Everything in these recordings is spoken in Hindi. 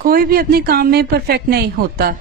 कोई भी अपने काम में परफेक्ट नहीं होता।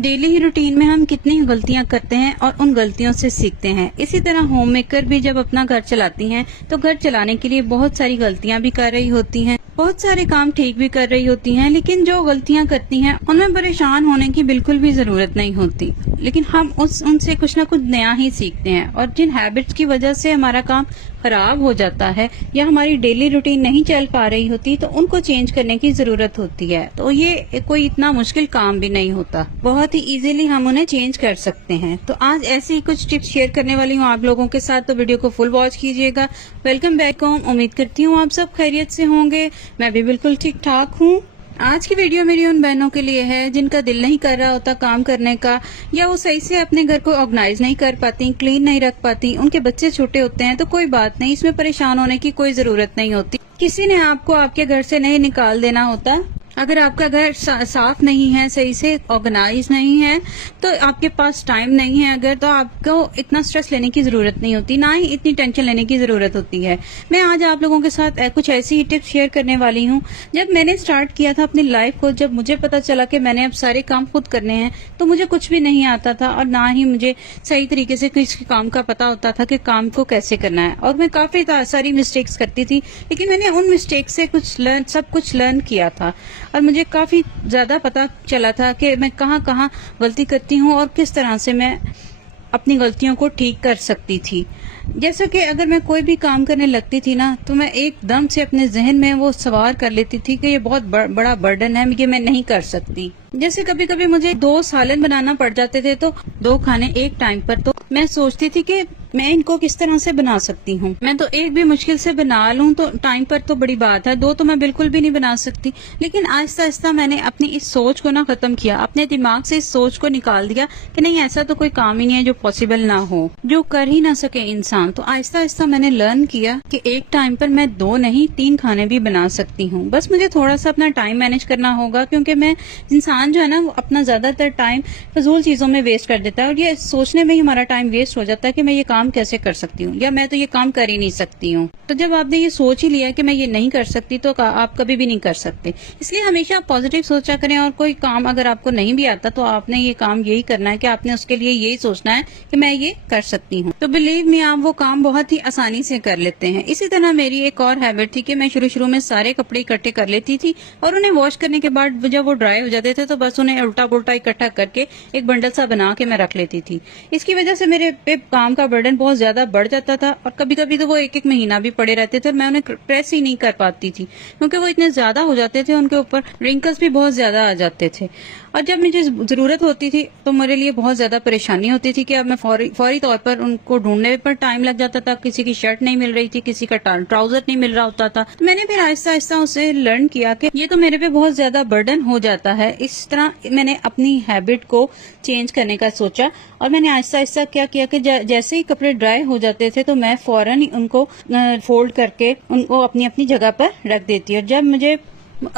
डेली रूटीन में हम कितनी गलतियां करते हैं और उन गलतियों से सीखते हैं। इसी तरह होम मेकर भी जब अपना घर चलाती हैं तो घर चलाने के लिए बहुत सारी गलतियां भी कर रही होती हैं, बहुत सारे काम ठीक भी कर रही होती हैं, लेकिन जो गलतियां करती हैं उनमें परेशान होने की बिल्कुल भी जरूरत नहीं होती। लेकिन हम उनसे कुछ ना कुछ नया ही सीखते हैं, और जिन हैबिट्स की वजह से हमारा काम खराब हो जाता है या हमारी डेली रूटीन नहीं चल पा रही होती तो उनको चेंज करने की जरूरत होती है। तो ये कोई इतना मुश्किल काम भी नहीं होता, बहुत ही इजीली हम उन्हें चेंज कर सकते हैं। तो आज ऐसे ही कुछ टिप्स शेयर करने वाली हूँ आप लोगों के साथ, तो वीडियो को फुल वॉच कीजिएगा। Welcome back home. उम्मीद करती हूँ आप सब खैरियत से होंगे। मैं भी बिल्कुल ठीक ठाक हूँ। आज की वीडियो मेरी उन बहनों के लिए है जिनका दिल नहीं कर रहा होता काम करने का, या वो सही से अपने घर को ऑर्गेनाइज नहीं कर पाती, क्लीन नहीं रख पाती, उनके बच्चे छोटे होते हैं। तो कोई बात नहीं, इसमें परेशान होने की कोई जरूरत नहीं होती। किसी ने आपको आपके घर से नहीं निकाल देना होता। अगर आपका घर साफ नहीं है, सही से ऑर्गेनाइज नहीं है, तो आपके पास टाइम नहीं है अगर, तो आपको इतना स्ट्रेस लेने की जरूरत नहीं होती, ना ही इतनी टेंशन लेने की जरूरत होती है। मैं आज आप लोगों के साथ कुछ ऐसी ही टिप्स शेयर करने वाली हूँ। जब मैंने स्टार्ट किया था अपनी लाइफ को, जब मुझे पता चला कि मैंने अब सारे काम खुद करने हैं, तो मुझे कुछ भी नहीं आता था और ना ही मुझे सही तरीके से किसी काम का पता होता था कि काम को कैसे करना है। और मैं काफी सारी मिस्टेक्स करती थी, लेकिन मैंने उन मिस्टेक्स से सब कुछ लर्न किया था और मुझे काफी ज्यादा पता चला था कि मैं कहाँ कहाँ गलती करती हूँ और किस तरह से मैं अपनी गलतियों को ठीक कर सकती थी। जैसे कि अगर मैं कोई भी काम करने लगती थी ना, तो मैं एकदम से अपने जहन में वो सवार कर लेती थी कि ये बहुत बड़ा बर्डन है, ये मैं नहीं कर सकती। जैसे कभी कभी मुझे 2 सालन बनाना पड़ जाते थे, तो 2 खाने एक टाइम पर, तो मैं सोचती थी कि मैं इनको किस तरह से बना सकती हूँ। मैं तो एक भी मुश्किल से बना लूं तो टाइम पर तो बड़ी बात है, 2 तो मैं बिल्कुल भी नहीं बना सकती। लेकिन आहिस्ता आहिस्ता मैंने अपनी इस सोच को ना खत्म किया, अपने दिमाग से इस सोच को निकाल दिया कि नहीं, ऐसा तो कोई काम ही नहीं है जो पॉसिबल ना हो, जो कर ही ना सके इंसान। तो आहिस्ता आहिस्ता मैंने लर्न किया कि एक टाइम पर मैं 2 नहीं 3 खाने भी बना सकती हूँ। बस मुझे थोड़ा सा अपना टाइम मैनेज करना होगा, क्योंकि मैं इंसान जो है ना, वो अपना ज्यादातर टाइम फजूल चीजों में वेस्ट कर देता है, और ये सोचने में ही हमारा टाइम वेस्ट हो जाता है कि मैं ये काम कैसे कर सकती हूँ, या मैं तो ये काम कर ही नहीं सकती हूँ। तो जब आपने ये सोच ही लिया कि मैं ये नहीं कर सकती, तो आप कभी भी नहीं कर सकते। इसलिए हमेशा पॉजिटिव सोचा करें, और कोई काम अगर आपको नहीं भी आता तो आपने ये काम यही करना है कि आपने उसके लिए यही सोचना है कि मैं ये कर सकती हूँ। तो बिलीव मी, आप वो काम बहुत ही आसानी से कर लेते हैं। इसी तरह मेरी एक और हैबिट थी कि मैं शुरू में सारे कपड़े इकट्ठे कर लेती थी, और उन्हें वॉश करने के बाद जब वो ड्राई हो जाते थे तो बस उन्हें उल्टा पुल्टा इकट्ठा करके एक बंडल सा बना के मैं रख लेती थी। इसकी वजह से मेरे पे काम का बर्डन बहुत ज्यादा बढ़ जाता था, और कभी कभी तो वो एक महीना भी पड़े रहते थे और मैं उन्हें प्रेस ही नहीं कर पाती थी, क्योंकि वो इतने ज्यादा हो जाते थे, उनके ऊपर रिंकल्स भी बहुत ज्यादा आ जाते थे। और जब मुझे जरूरत होती थी तो मेरे लिए बहुत ज्यादा परेशानी होती थी कि अब मैं फौरी तौर पर उनको ढूंढने पर टाइम लग जाता था। किसी की शर्ट नहीं मिल रही थी, किसी का ट्राउजर नहीं मिल रहा होता था। तो मैंने फिर आहिस्ता आहिस्ता उसे लर्न किया कि ये तो मेरे पे बहुत ज्यादा बर्डन हो जाता है। इस तरह मैंने अपनी हैबिट को चेंज करने का सोचा, और मैंने आहिस्ता आहिस्ता क्या किया कि जैसे ही कपड़े ड्राई हो जाते थे तो मैं फौरन ही उनको फोल्ड करके उनको अपनी अपनी जगह पर रख देती। और जब मुझे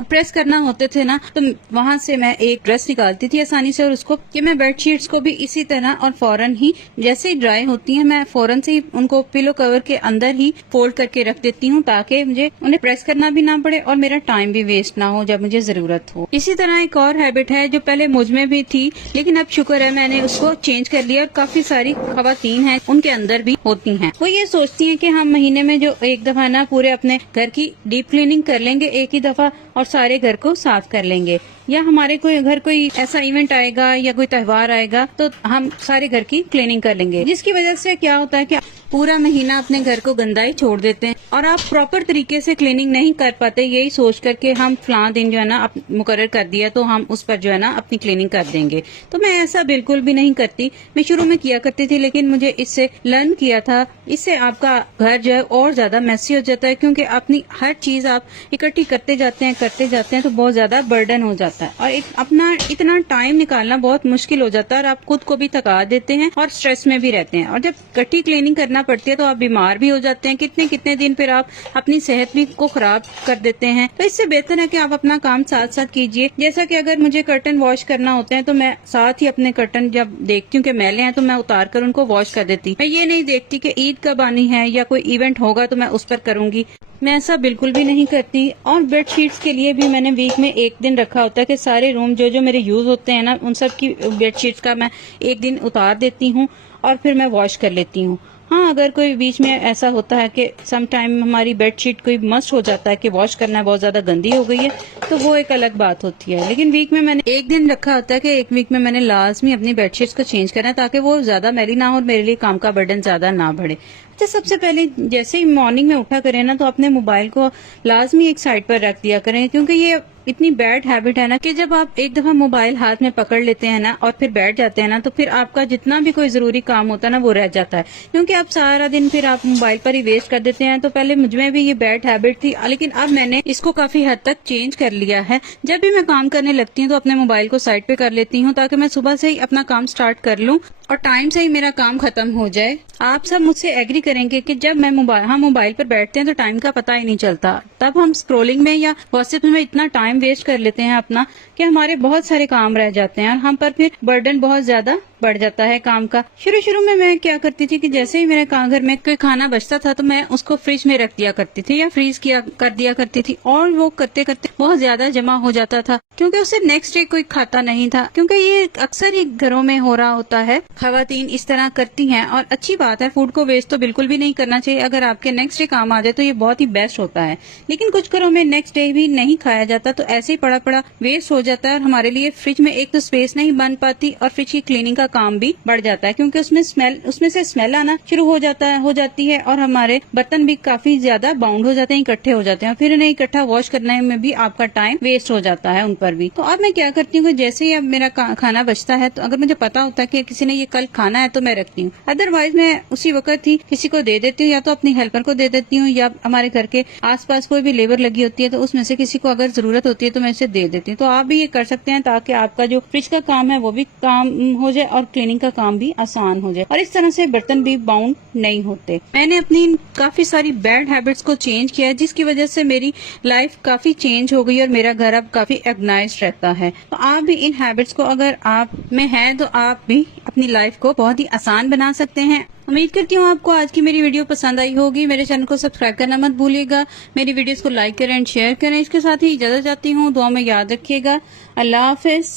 प्रेस करना होते थे ना, तो वहां से मैं एक ड्रेस निकालती थी आसानी से, और उसको कि मैं बेडशीट्स को भी इसी तरह और फौरन ही जैसे ही ड्राई होती हैं मैं फौरन से ही उनको पिलो कवर के अंदर ही फोल्ड करके रख देती हूँ, ताकि मुझे उन्हें प्रेस करना भी ना पड़े और मेरा टाइम भी वेस्ट ना हो जब मुझे जरूरत हो। इसी तरह एक और हैबिट है जो पहले मुझ में भी थी, लेकिन अब शुक्र है मैंने उसको चेंज कर लिया, और काफी सारी खवातीन हैं उनके अंदर भी होती हैं। वो ये सोचती हैं कि हम महीने में जो एक दफा ना पूरे अपने घर की डीप क्लीनिंग कर लेंगे एक ही दफा, और सारे घर को साफ कर लेंगे, या हमारे घर कोई ऐसा इवेंट आएगा या कोई त्योहार आएगा तो हम सारे घर की क्लीनिंग कर लेंगे। जिसकी वजह से क्या होता है कि पूरा महीना अपने घर को गंदा ही छोड़ देते हैं, और आप प्रॉपर तरीके से क्लीनिंग नहीं कर पाते, यही सोच करके हम फलां दिन जो है ना मुकर्रर कर दिया तो हम उस पर जो है ना अपनी क्लीनिंग कर देंगे। तो मैं ऐसा बिल्कुल भी नहीं करती। मैं शुरू में किया करती थी, लेकिन मुझे इससे लर्न किया था, इससे आपका घर जो है और ज्यादा मैसी हो जाता है, क्योंकि अपनी हर चीज आप इकट्ठी करते जाते हैं तो बहुत ज्यादा बर्डन हो जाता है, और अपना इतना टाइम निकालना बहुत मुश्किल हो जाता है, और आप खुद को भी थका देते हैं और स्ट्रेस में भी रहते हैं। और जब इकट्ठी क्लीनिंग करना करना पड़ती है तो आप बीमार भी हो जाते हैं, कितने कितने दिन फिर आप अपनी सेहत भी को खराब कर देते हैं। तो इससे बेहतर है कि आप अपना काम साथ साथ कीजिए। जैसा कि अगर मुझे कर्टन वॉश करना होते हैं तो मैं साथ ही अपने कर्टन जब देखती हूँ कि मैले हैं तो मैं उतार कर उनको वॉश कर देती। मैं ये नहीं देखती कि ईद कब आनी है या कोई इवेंट होगा तो मैं उस पर करूंगी, मैं ऐसा बिल्कुल भी नहीं करती। और बेडशीट्स के लिए भी मैंने वीक में एक दिन रखा होता है कि सारे रूम जो जो मेरे यूज होते हैं ना उन सब की बेडशीट्स का मैं एक दिन उतार देती हूँ और फिर मैं वॉश कर लेती हूँ। हाँ, अगर कोई बीच में ऐसा होता है कि सम टाइम हमारी बेडशीट कोई मस्ट हो जाता है कि वॉश करना बहुत ज्यादा गंदी हो गई है तो वो एक अलग बात होती है, लेकिन वीक में मैंने एक दिन रखा होता है कि एक वीक में मैंने लाजमी अपनी बेडशीट्स को चेंज करना है ताकि वो ज्यादा मैली ना हो और मेरे लिए काम का बर्डन ज्यादा ना बढ़े। अच्छा, सबसे पहले जैसे ही मॉर्निंग में उठा करें ना तो अपने मोबाइल को लाजमी एक साइड पर रख दिया करें, क्योंकि ये इतनी बैड हैबिट है ना कि जब आप एक दफा मोबाइल हाथ में पकड़ लेते हैं ना और फिर बैठ जाते हैं ना तो फिर आपका जितना भी कोई जरूरी काम होता है ना वो रह जाता है, क्योंकि आप सारा दिन फिर आप मोबाइल पर ही वेस्ट कर देते हैं। तो पहले मुझ में भी ये बैड हैबिट थी, लेकिन अब मैंने इसको काफी हद तक चेंज कर लिया है। जब भी मैं काम करने लगती हूँ तो अपने मोबाइल को साइड पे कर लेती हूँ ताकि मैं सुबह से ही अपना काम स्टार्ट कर लूँ और टाइम से ही मेरा काम खत्म हो जाए। आप सब मुझसे एग्री करेंगे कि जब मैं मोबाइल पर बैठते हैं तो टाइम का पता ही नहीं चलता, तब हम स्क्रोलिंग में या व्हाट्सएप में इतना टाइम वेस्ट कर लेते हैं अपना कि हमारे बहुत सारे काम रह जाते हैं और हम पर फिर बर्डन बहुत ज्यादा बढ़ जाता है काम का। शुरू में मैं क्या करती थी कि जैसे ही मेरे घर में कोई खाना बचता था तो मैं उसको फ्रिज में रख दिया करती थी या फ्रीज कर दिया करती थी, और वो करते करते बहुत ज्यादा जमा हो जाता था क्योंकि उसे नेक्स्ट डे कोई खाता नहीं था। क्योंकि ये अक्सर ही घरों में हो रहा होता है, खवातीन इस तरह करती हैं और अच्छी बात है, फूड को वेस्ट तो बिल्कुल भी नहीं करना चाहिए। अगर आपके नेक्स्ट डे काम आ जाए तो ये बहुत ही बेस्ट होता है, लेकिन कुछ घरों में नेक्स्ट डे भी नहीं खाया जाता तो ऐसे ही पड़ा पड़ा वेस्ट हो जाता है और हमारे लिए फ्रिज में एक तो स्पेस नहीं बन पाती और फ्रिज की क्लीनिंग का काम भी बढ़ जाता है, क्योंकि उसमें से स्मेल आना शुरू हो जाती है और हमारे बर्तन भी काफी ज्यादा बाउंड हो जाते हैं, इकट्ठे हो जाते हैं, फिर इन्हें इकट्ठा वॉश करने में भी आपका टाइम वेस्ट हो जाता है उन पर भी। तो अब मैं क्या करती हूँ, जैसे ही अब मेरा खाना बचता है तो अगर मुझे पता होता है कि किसी ने ये कल खाना है तो मैं रखती हूँ, अदरवाइज मैं उसी वक्त ही किसी को दे देती हूँ, या तो अपनी हेल्पर को दे देती हूँ या हमारे घर के आसपास कोई भी लेबर लगी होती है तो उसमें से किसी को अगर जरूरत होती है तो मैं इसे दे देती हूँ। तो आप भी ये कर सकते हैं ताकि आपका जो फ्रिज का काम है वो भी काम हो जाए और क्लीनिंग का काम भी आसान हो जाए, और इस तरह से बर्तन भी बाउंड नहीं होते। मैंने अपनी काफी सारी बैड हैबिट्स को चेंज किया है जिसकी वजह से मेरी लाइफ काफी चेंज हो गई और मेरा घर अब काफी ऑर्गेनाइज्ड रहता है। तो आप भी इन हैबिट्स को अगर आप में है तो आप भी अपनी लाइफ को बहुत ही आसान बना सकते हैं। उम्मीद करती हूँ आपको आज की मेरी वीडियो पसंद आई होगी। मेरे चैनल को सब्सक्राइब करना मत भूलिएगा, मेरी वीडियोस को लाइक करें एंड शेयर करें। इसके साथ ही इजाजत चाहती हूँ, दुआ में याद रखिएगा। अल्लाह हाफिज।